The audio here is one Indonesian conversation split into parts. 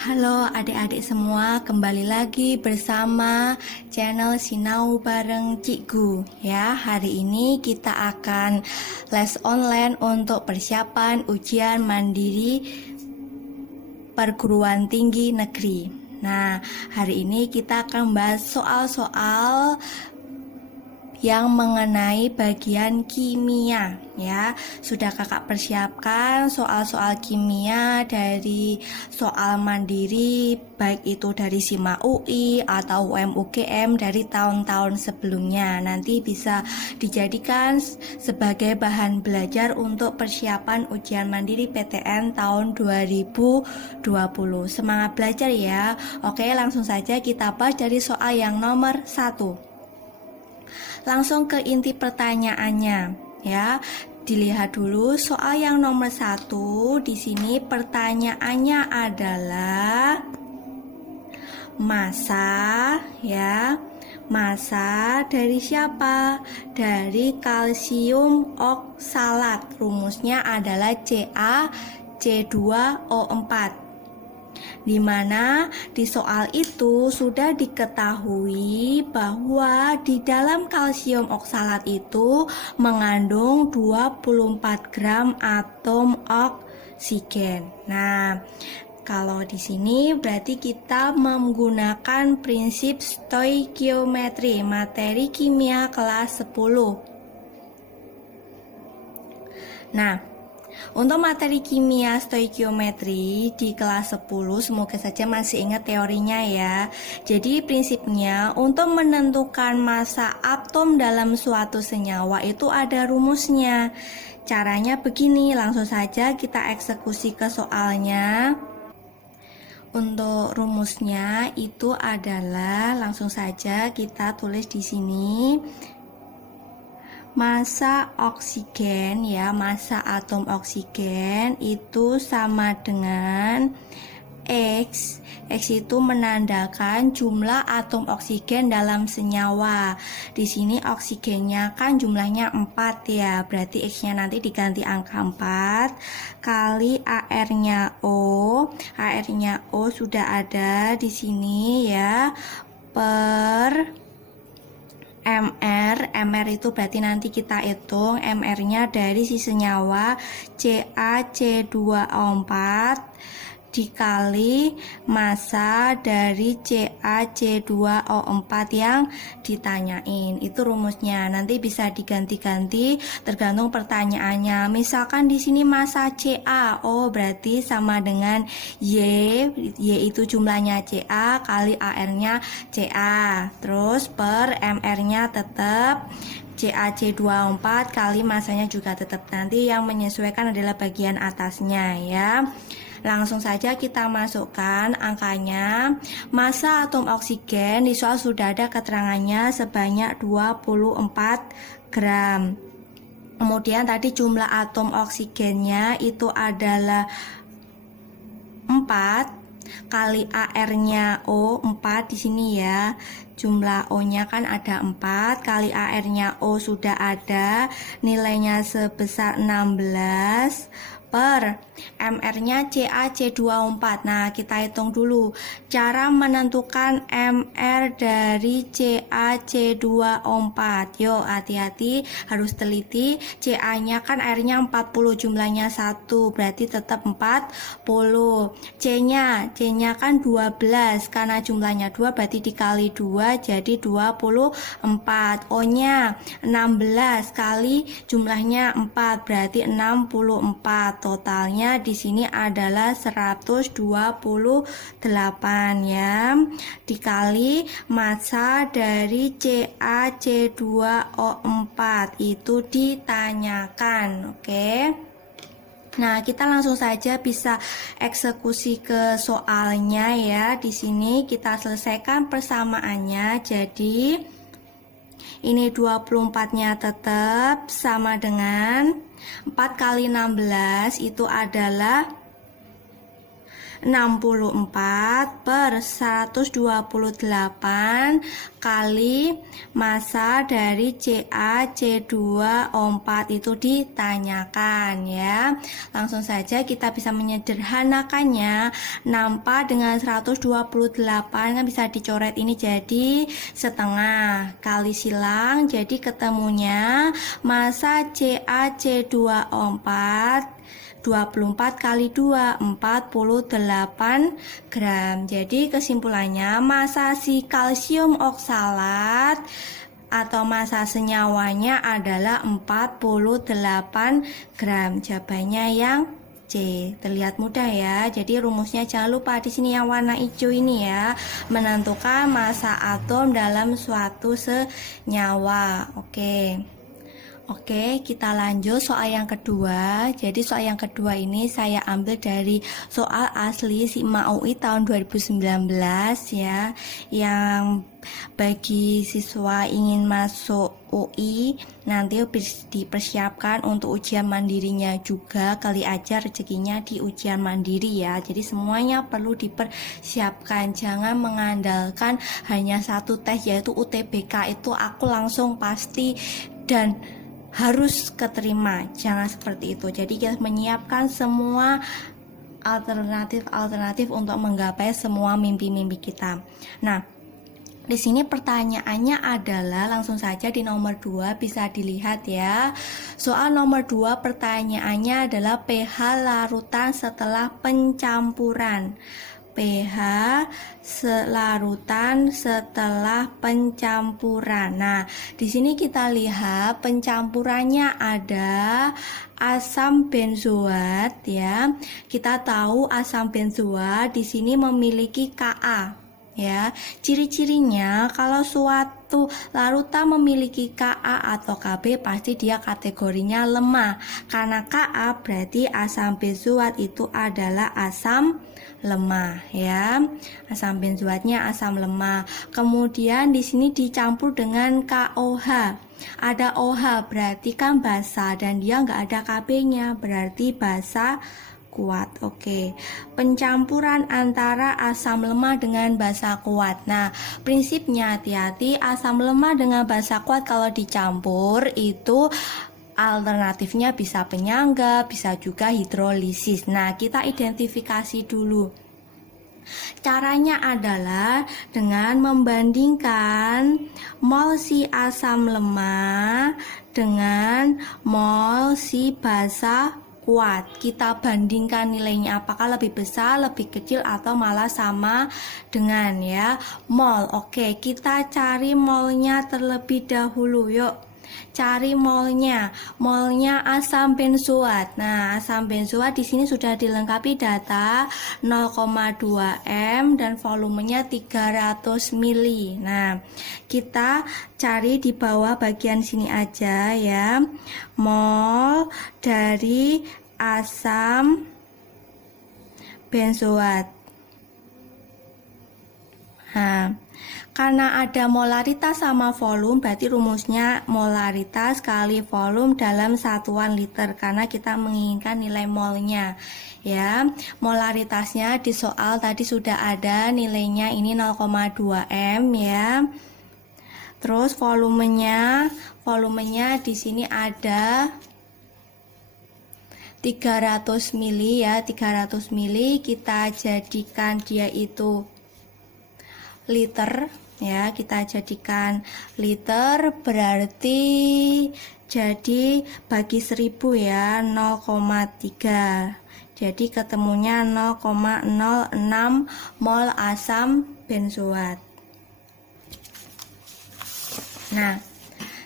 Halo adik-adik semua, kembali lagi bersama channel Sinau bareng Cikgu ya. Hari ini kita akan les online untuk persiapan ujian mandiri perguruan tinggi negeri. Nah, hari ini kita akan bahas soal-soal yang mengenai bagian kimia ya. Sudah kakak persiapkan soal-soal kimia dari soal mandiri, baik itu dari SIMA UI atau UM/UGM dari tahun-tahun sebelumnya. Nanti bisa dijadikan sebagai bahan belajar untuk persiapan ujian mandiri PTN tahun 2020. Semangat belajar ya. Oke, langsung saja kita bahas dari soal yang nomor 1. Langsung ke inti pertanyaannya ya. Dilihat dulu soal yang nomor 1. Di sini pertanyaannya adalah massa ya. Massa dari siapa? Dari kalsium oksalat. Rumusnya adalah CaC2O4. Di mana di soal itu sudah diketahui bahwa di dalam kalsium oksalat itu mengandung 24 gram atom oksigen. Nah, kalau di sini berarti kita menggunakan prinsip stoikiometri, materi kimia kelas 10. Nah, untuk materi kimia stoikiometri di kelas 10, semoga saja masih ingat teorinya ya. Jadi prinsipnya untuk menentukan massa atom dalam suatu senyawa itu ada rumusnya. Caranya begini, langsung saja kita eksekusi ke soalnya. Untuk rumusnya itu adalah langsung saja kita tulis di sini. Massa oksigen ya, massa atom oksigen itu sama dengan X. X itu menandakan jumlah atom oksigen dalam senyawa. Di sini oksigennya kan jumlahnya 4 ya. Berarti X-nya nanti diganti angka 4 kali AR-nya O. AR-nya O sudah ada di sini ya. Per MR itu berarti nanti kita hitung MR-nya dari si senyawa CaC2O4 dikali massa dari CaC2O4 yang ditanyain. Itu rumusnya. Nanti bisa diganti-ganti tergantung pertanyaannya. Misalkan di sini massa Ca, oh berarti sama dengan Y itu jumlahnya Ca kali AR-nya Ca. Terus per MR-nya tetap CaC2O4 kali massanya juga tetap. Nanti yang menyesuaikan adalah bagian atasnya ya. Langsung saja kita masukkan angkanya. Massa atom oksigen di soal sudah ada keterangannya sebanyak 24 gram. Kemudian tadi jumlah atom oksigennya itu adalah 4 kali AR-nya O 4 di sini ya. Jumlah O-nya kan ada 4 kali AR-nya O sudah ada, nilainya sebesar 16 per MR-nya CaC2O4. Nah, kita hitung dulu cara menentukan MR dari CaC2O4. Yuk, hati-hati, harus teliti. Ca-nya kan airnya 40, jumlahnya 1, berarti tetap 40. C-nya kan 12, karena jumlahnya 2 berarti dikali 2 jadi 24. O-nya 16 kali jumlahnya 4 berarti 64. Totalnya di sini adalah 128 ya. Dikali massa dari CaC2O4 itu ditanyakan. Oke. Nah, kita langsung saja bisa eksekusi ke soalnya ya. Di sini kita selesaikan persamaannya. Jadi ini 24-nya tetap sama dengan 4 kali 16 itu adalah 64 per 128 kali massa dari CaC2O4 itu ditanyakan ya. Langsung saja kita bisa menyederhanakannya. 64 dengan 128 kan bisa dicoret ini jadi setengah, kali silang jadi ketemunya massa CaC2O4 24 kali 2 48 gram. Jadi kesimpulannya massa si kalsium oksalat atau massa senyawanya adalah 48 gram. Jawabannya yang C. Terlihat mudah ya. Jadi rumusnya jangan lupa di sini yang warna hijau ini ya, menentukan massa atom dalam suatu senyawa. Oke, kita lanjut soal yang kedua. Jadi soal yang kedua ini saya ambil dari soal asli SIGMA UI tahun 2019 ya. Yang bagi siswa ingin masuk UI nanti dipersiapkan untuk ujian mandirinya juga, kali aja rezekinya di ujian mandiri ya. Jadi semuanya perlu dipersiapkan, jangan mengandalkan hanya satu tes yaitu UTBK itu aku langsung pasti dan harus keterima, jangan seperti itu. Jadi kita menyiapkan semua alternatif untuk menggapai semua mimpi-mimpi kita. Nah, di sini pertanyaannya adalah langsung saja di nomor 2 bisa dilihat ya. Soal nomor 2 pertanyaannya adalah pH larutan setelah pencampuran. pH larutan setelah pencampuran. Nah, di sini kita lihat pencampurannya ada asam benzoat ya. Kita tahu asam benzoat di sini memiliki Ka. Ya, ciri-cirinya kalau suatu larutan memiliki Ka atau Kb pasti dia kategorinya lemah. Karena Ka berarti asam benzoat itu adalah asam lemah ya. Asam benzoatnya asam lemah. Kemudian di sini dicampur dengan KOH. Ada OH berarti kan basa dan dia nggak ada Kb-nya, berarti basa kuat. Oke, pencampuran antara asam lemah dengan basa kuat. Nah, prinsipnya hati-hati, asam lemah dengan basa kuat kalau dicampur itu alternatifnya bisa penyangga, bisa juga hidrolisis. Nah, kita identifikasi dulu. Caranya adalah dengan membandingkan mol si asam lemah dengan mol si basa kuat. Kita bandingkan nilainya apakah lebih besar, lebih kecil atau malah sama dengan ya mol. Oke, kita cari molnya terlebih dahulu. Yuk, cari molnya. Molnya asam benzoat. Nah, asam benzoat di sini sudah dilengkapi data 0,2 m dan volumenya 300 mili. Nah, kita cari di bawah bagian sini aja ya. Mol dari asam benzoat. Nah, karena ada molaritas sama volume, berarti rumusnya molaritas kali volume dalam satuan liter, karena kita menginginkan nilai molnya ya. Molaritasnya di soal tadi sudah ada nilainya, ini 0,2 m ya. Terus volumenya di sini ada 300 mili ya. 300 mili kita jadikan dia itu liter ya, kita jadikan liter, berarti jadi bagi 1000 ya 0,3, jadi ketemunya 0,06 mol asam benzoat. Nah,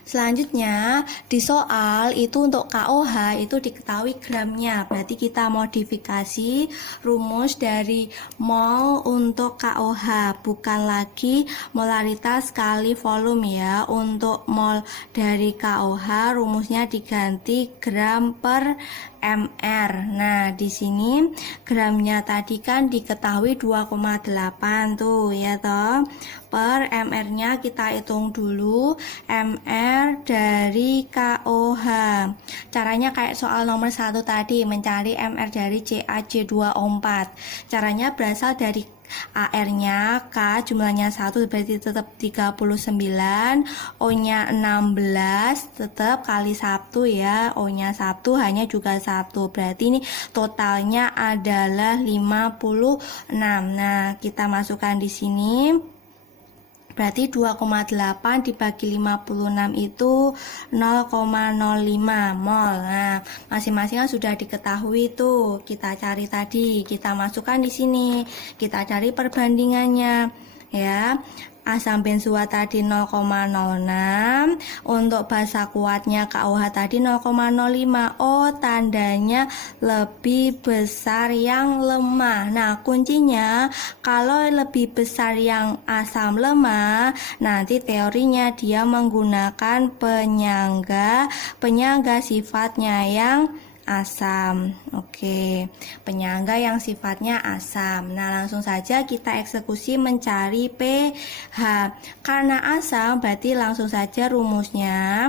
selanjutnya di soal itu untuk KOH itu diketahui gramnya, berarti kita modifikasi rumus dari mol untuk KOH, bukan lagi molaritas kali volume ya. Untuk mol dari KOH rumusnya diganti gram per mr. Nah, di sini gramnya tadi kan diketahui 2,8 tuh ya toh. per MR-nya kita hitung dulu, MR dari KOH. Caranya kayak soal nomor 1 tadi, mencari MR dari CaC2O4. Caranya berasal dari AR-nya K jumlahnya 1 berarti tetap 39, O-nya 16 tetap kali 1 ya, O-nya 1 hanya juga 1, berarti ini totalnya adalah 56. Nah, kita masukkan di sini. Berarti 2,8 dibagi 56 itu 0,05 mol. Nah, masing-masing kan sudah diketahui tuh. Kita cari tadi, kita masukkan di sini. Kita cari perbandingannya ya. Asam bensua tadi 0,06, untuk basa kuatnya KOH tadi 0,05. Oh, tandanya lebih besar yang lemah. Nah, kuncinya kalau lebih besar yang asam lemah, nanti teorinya dia menggunakan penyangga sifatnya yang asam. Oke, penyangga yang sifatnya asam. Nah, langsung saja kita eksekusi mencari pH. Karena asam berarti langsung saja rumusnya,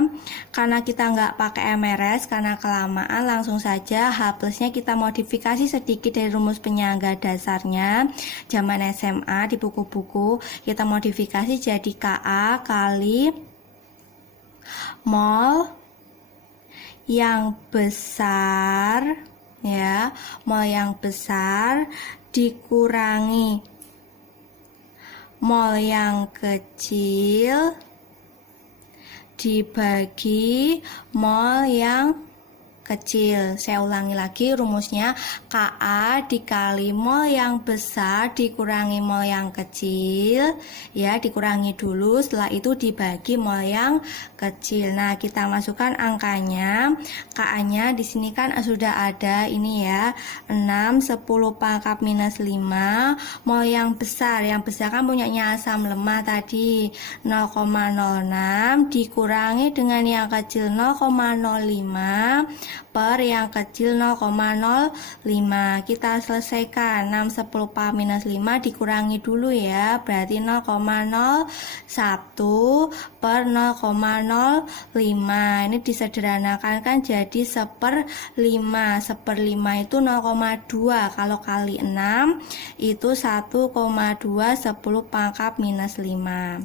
karena kita nggak pakai MRS karena kelamaan, langsung saja H plusnya kita modifikasi sedikit dari rumus penyangga dasarnya zaman SMA di buku-buku, kita modifikasi jadi Ka kali mol yang besar ya, mol yang besar dikurangi mol yang kecil dibagi mol yang kecil. Saya ulangi lagi rumusnya, Ka dikali mol yang besar dikurangi mol yang kecil ya, dikurangi dulu, setelah itu dibagi mol yang kecil. Nah, kita masukkan angkanya. Ka-nya di sini kan sudah ada ini ya, 6 10 pangkat minus 5 mol yang besar kan punyanya asam lemah tadi 0,06 dikurangi dengan yang kecil 0,05 per yang kecil 0,05. Kita selesaikan, 6 10 pangkat minus 5 dikurangi dulu ya, berarti 0,01 per 0,05. Ini disederhanakan kan jadi 1/5. 1/5 itu 0,2, kalau kali 6 itu 1,2 10 pangkat minus 5.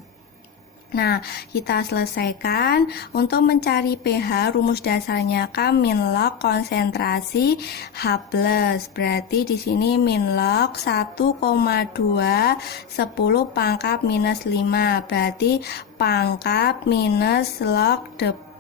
Nah, kita selesaikan. Untuk mencari pH, rumus dasarnya kan min log konsentrasi H+. Berarti di sini min log 1,2 10 pangkat minus 5. Berarti pangkat minus log depan.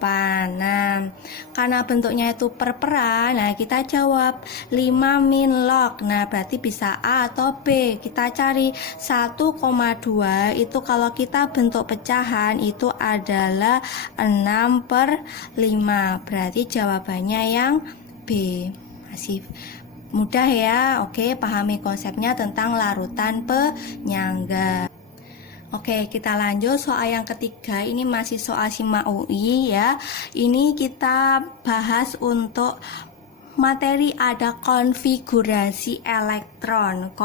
Nah, karena bentuknya itu per-peran, nah kita jawab 5 min log. Nah, berarti bisa A atau B. Kita cari 1,2 itu kalau kita bentuk pecahan itu adalah 6/5. Berarti jawabannya yang B. Masih mudah ya. Oke, pahami konsepnya tentang larutan penyangga. Oke, kita lanjut soal yang ketiga. Ini masih soal SIMA UI ya. Ini kita bahas untuk materi ada konfigurasi elektron.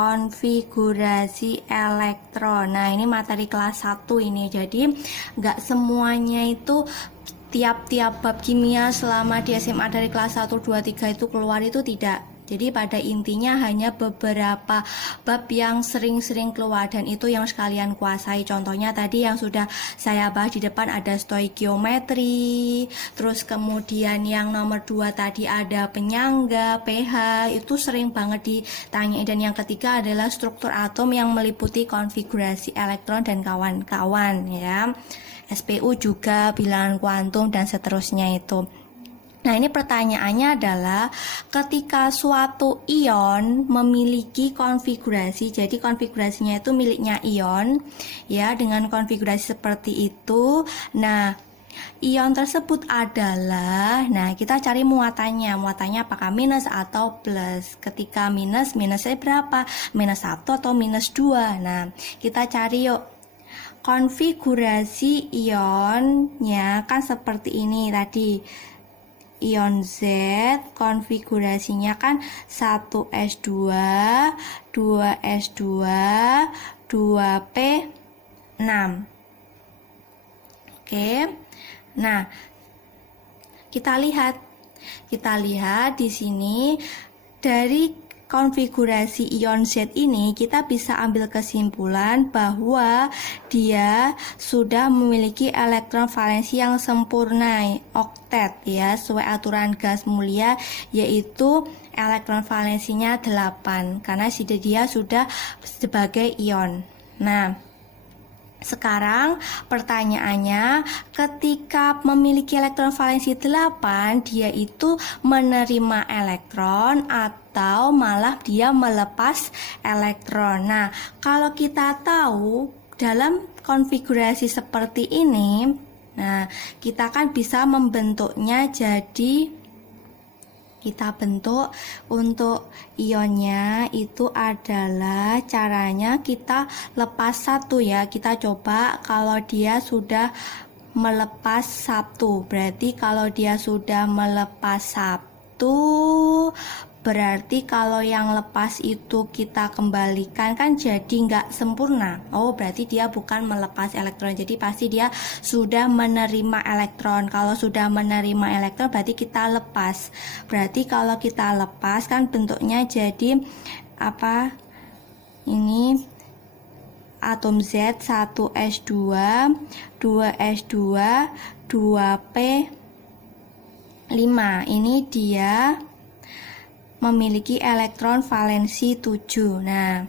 Nah, ini materi kelas 1 ini. Jadi nggak semuanya itu tiap-tiap bab kimia selama di SMA dari kelas 1, 2, 3 itu keluar, itu tidak. Jadi pada intinya hanya beberapa bab yang sering-sering keluar dan itu yang sekalian kuasai. Contohnya tadi yang sudah saya bahas di depan ada stoikiometri, terus kemudian yang nomor 2 tadi ada penyangga, pH, itu sering banget ditanya. Dan yang ketiga adalah struktur atom yang meliputi konfigurasi elektron dan kawan-kawan ya. SPU juga, bilangan kuantum dan seterusnya itu. Nah, ini pertanyaannya adalah ketika suatu ion memiliki konfigurasi, jadi konfigurasinya itu miliknya ion ya, dengan konfigurasi seperti itu. Nah, ion tersebut adalah, nah kita cari muatannya apakah minus atau plus. Ketika minusnya berapa? Minus 1 atau minus 2. Nah, kita cari yuk. Konfigurasi ionnya kan seperti ini tadi. Ion Z konfigurasinya kan 1s2, 2s2, 2p 6. Oke. Nah, kita lihat di sini dari konfigurasi ion Z ini kita bisa ambil kesimpulan bahwa dia sudah memiliki elektron valensi yang sempurna, oktet ya, sesuai aturan gas mulia, yaitu elektron valensinya 8 karena dia sudah sebagai ion. Nah, sekarang pertanyaannya, ketika memiliki elektron valensi 8, dia itu menerima elektron atau malah dia melepas elektron. Nah, kalau kita tahu dalam konfigurasi seperti ini, nah kita kan bisa membentuknya jadi kita bentuk untuk ionnya itu adalah caranya kita lepas satu ya. Kita coba kalau dia sudah melepas satu, berarti kalau dia sudah melepas satu, berarti kalau yang lepas itu kita kembalikan kan jadi nggak sempurna. Oh, berarti dia bukan melepas elektron, jadi pasti dia sudah menerima elektron. Kalau sudah menerima elektron berarti kita lepas. Berarti kalau kita lepas kan bentuknya jadi apa? Ini atom Z 1S2 2S2 2P5. Ini dia memiliki elektron valensi 7. Nah,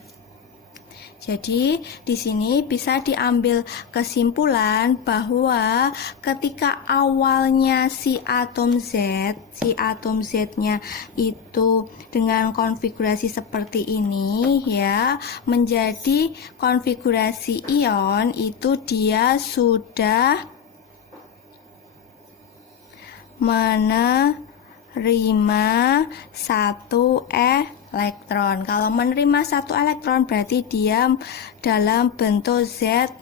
jadi di sini bisa diambil kesimpulan bahwa ketika awalnya si atom Z-nya itu dengan konfigurasi seperti ini ya, menjadi konfigurasi ion itu dia sudah menerima satu elektron. Kalau menerima satu elektron berarti dia dalam bentuk Z-1.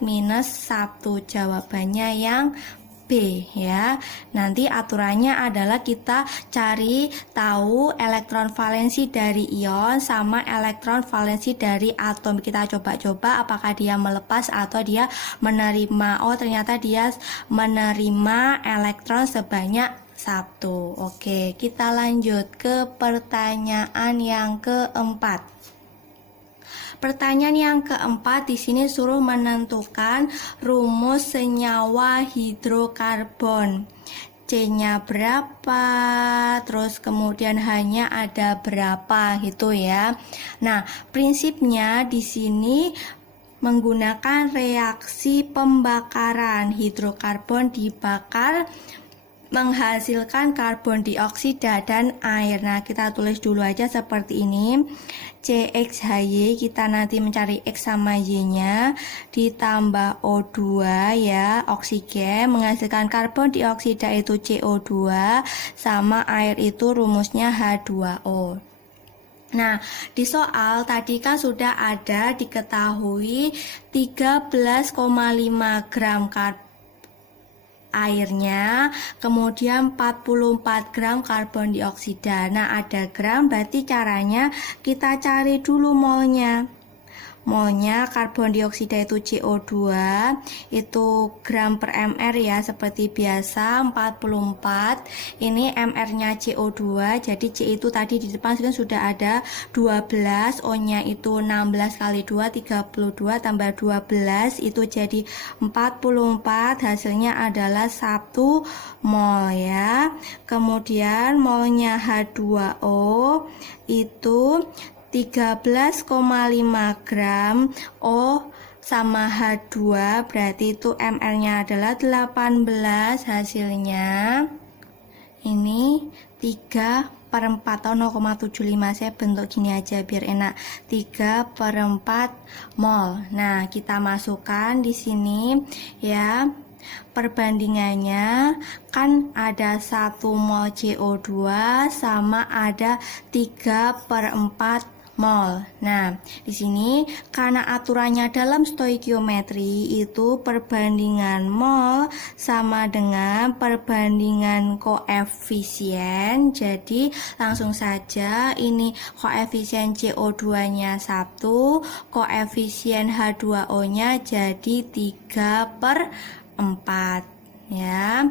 Jawabannya yang B ya. Nanti aturannya adalah kita cari tahu elektron valensi dari ion sama elektron valensi dari atom. Kita coba-coba apakah dia melepas atau dia menerima. Oh, ternyata dia menerima elektron sebanyak 1. Oke, kita lanjut ke pertanyaan yang keempat. Pertanyaan yang keempat di sini suruh menentukan rumus senyawa hidrokarbon. C-nya berapa, terus kemudian hanya ada berapa gitu ya. Nah, prinsipnya di sini menggunakan reaksi pembakaran. Hidrokarbon dibakar menghasilkan karbon dioksida dan air. Nah, kita tulis dulu aja seperti ini. CXHY, kita nanti mencari X sama Y-nya, ditambah O2 ya, oksigen, menghasilkan karbon dioksida itu CO2, sama air itu rumusnya H2O. Nah, di soal tadi kan sudah ada diketahui 13,5 gram airnya, kemudian 44 gram karbon dioksida. Nah, ada gram, berarti caranya kita cari dulu molnya. Molnya karbon dioksida itu CO2, itu gram per mr ya, seperti biasa 44. Ini mr-nya CO2, jadi C itu tadi di depan sudah ada 12, O-nya itu 16 kali 2, 32, tambah 12, itu jadi 44, hasilnya adalah 1 mol ya. Kemudian molnya H2O itu 13,5 gram O sama H2, berarti itu mr-nya adalah 18, hasilnya ini 3/4 atau 0,75. Saya bentuk gini aja biar enak, 3/4 mol. Nah, kita masukkan di sini ya. Perbandingannya kan ada 1 mol CO2 sama ada 3/4 mol. Nah, di sini karena aturannya dalam stoikiometri itu perbandingan mol sama dengan perbandingan koefisien. Jadi langsung saja ini koefisien CO2-nya 1, koefisien H2O-nya jadi 3/4 ya.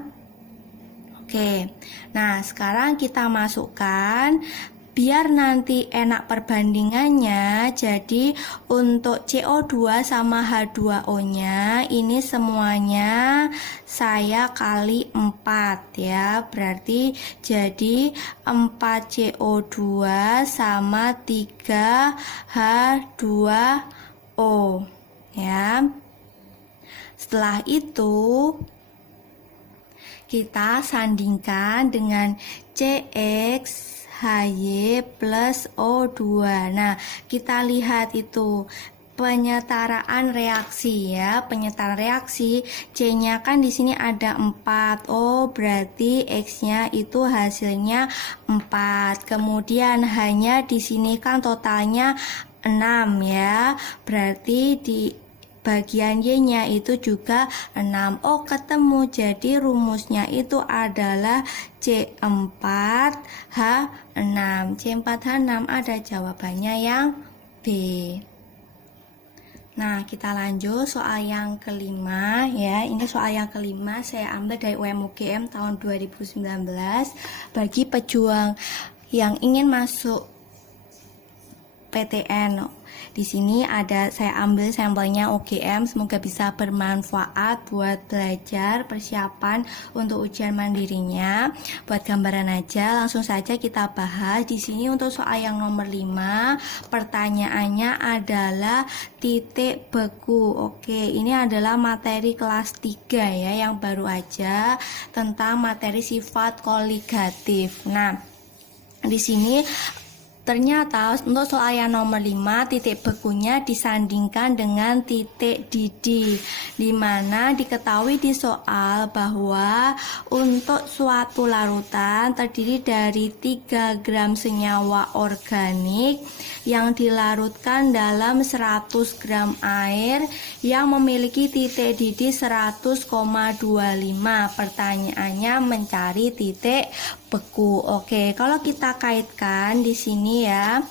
Oke. Nah, sekarang kita masukkan biar nanti enak perbandingannya. Jadi untuk CO2 sama H2O-nya ini semuanya saya kali 4 ya. Berarti jadi 4 CO2 sama 3 H2O ya. Setelah itu kita sandingkan dengan CX HY plus O2. Nah, kita lihat itu penyetaraan reaksi ya. Penyetaraan reaksi C-nya kan di sini ada 4. Oh, berarti X-nya itu hasilnya 4. Kemudian hanya di sini kan totalnya 6 ya. Berarti di bagian Y-nya itu juga 6. Oh, ketemu. Jadi rumusnya itu adalah C4H6. C4H6 ada jawabannya yang B. Nah, kita lanjut soal yang kelima ya. Ini soal yang kelima saya ambil dari UM/UGM tahun 2019 bagi pejuang yang ingin masuk PTN. Di sini ada saya ambil sampelnya UGM, semoga bisa bermanfaat buat belajar persiapan untuk ujian mandirinya. Buat gambaran aja, langsung saja kita bahas. Di sini untuk soal yang nomor 5, pertanyaannya adalah titik beku. Oke, ini adalah materi kelas 3 ya, yang baru aja tentang materi sifat koligatif. Nah, di sini ternyata untuk soal yang nomor 5 titik bekunya disandingkan dengan titik didih, di mana diketahui di soal bahwa untuk suatu larutan terdiri dari 3 gram senyawa organik yang dilarutkan dalam 100 gram air yang memiliki titik didih 100,25. Pertanyaannya mencari titik beku. Oke, kalau kita kaitkan di sini ya,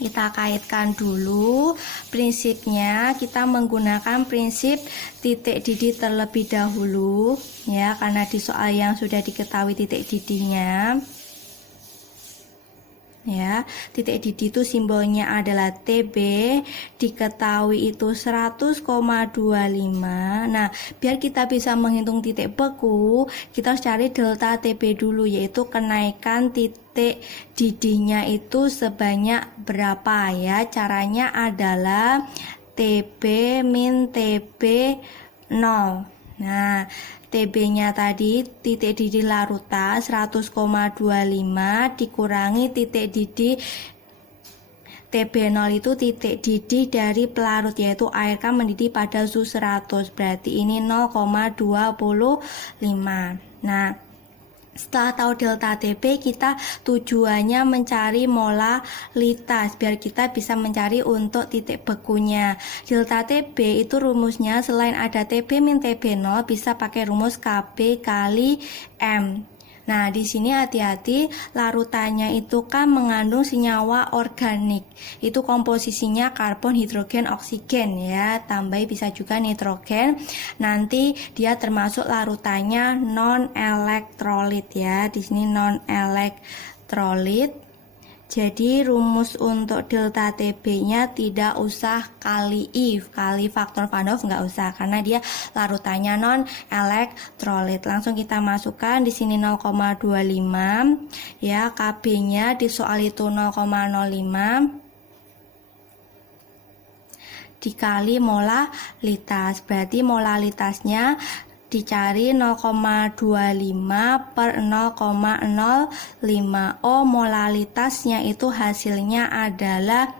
kita kaitkan dulu prinsipnya. Kita menggunakan prinsip titik didih terlebih dahulu ya, karena di soal yang sudah diketahui titik didihnya ya. Titik didih itu simbolnya adalah TB, diketahui itu 100,25. Nah, biar kita bisa menghitung titik beku, kita harus cari delta TB dulu, yaitu kenaikan titik didihnya itu sebanyak berapa ya. Caranya adalah TB min TB 0. Nah, TB-nya tadi titik didih larutan 100,25 dikurangi titik didih TB0 itu titik didih dari pelarut, yaitu air kan mendidih pada suhu 100. Berarti ini 0,25. Nah, setelah tahu delta TB, kita tujuannya mencari molalitas biar kita bisa mencari untuk titik bekunya. Delta TB itu rumusnya selain ada TB min TB0 bisa pakai rumus KB kali M. Nah, di sini hati-hati, larutannya itu kan mengandung senyawa organik. Itu komposisinya karbon, hidrogen, oksigen ya. Tambah bisa juga nitrogen. Nanti dia termasuk larutannya non elektrolit ya. Di sini non elektrolit. Jadi rumus untuk delta TB-nya tidak usah kali kali faktor Van Hoff nggak usah, karena dia larutannya non elektrolit. Langsung kita masukkan di sini 0,25 ya, KB-nya di soal itu 0,05 dikali molalitas. Berarti molalitasnya dicari 0,25 per 0,05. Oh, molalitasnya itu hasilnya adalah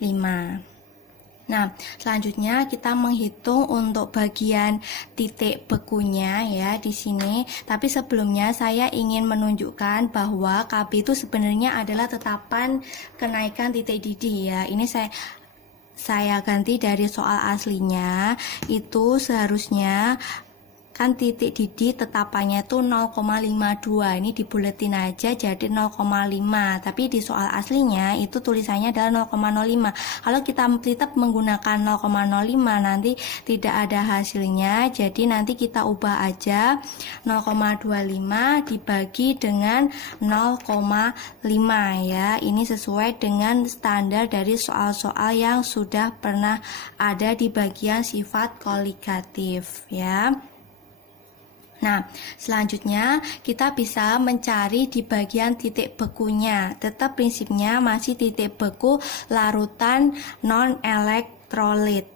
5. Nah, selanjutnya kita menghitung untuk bagian titik bekunya ya di sini. Tapi sebelumnya saya ingin menunjukkan bahwa KB itu sebenarnya adalah tetapan kenaikan titik didih ya. Ini saya ganti dari soal aslinya. Itu seharusnya kan titik didih tetapannya itu 0,52, ini dibuletin aja jadi 0,5, tapi di soal aslinya itu tulisannya adalah 0,05. Kalau kita tetap menggunakan 0,05 nanti tidak ada hasilnya, jadi nanti kita ubah aja 0,25 dibagi dengan 0,5 ya. Ini sesuai dengan standar dari soal-soal yang sudah pernah ada di bagian sifat koligatif ya. Nah, selanjutnya kita bisa mencari di bagian titik bekunya. Tetap prinsipnya masih titik beku larutan non-elektrolit.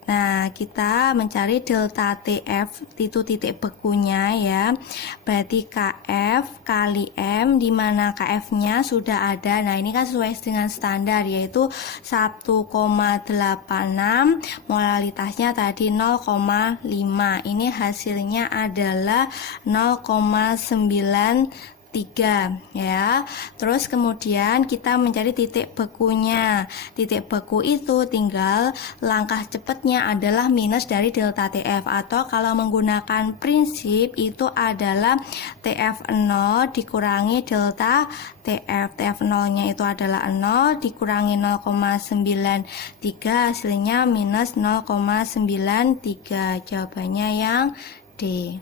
Nah, kita mencari delta TF itu titik bekunya ya. Berarti KF kali M, di mana KF-nya sudah ada. Nah, ini kan sesuai dengan standar yaitu 1,86, molalitasnya tadi 0,5. Ini hasilnya adalah 0,93 ya. Terus kemudian kita mencari titik bekunya. Titik beku itu tinggal langkah cepatnya adalah minus dari delta TF, atau kalau menggunakan prinsip itu adalah TF0 dikurangi delta TF. TF0 nya itu adalah 0 dikurangi 0,93, hasilnya minus 0,93. Jawabannya yang D.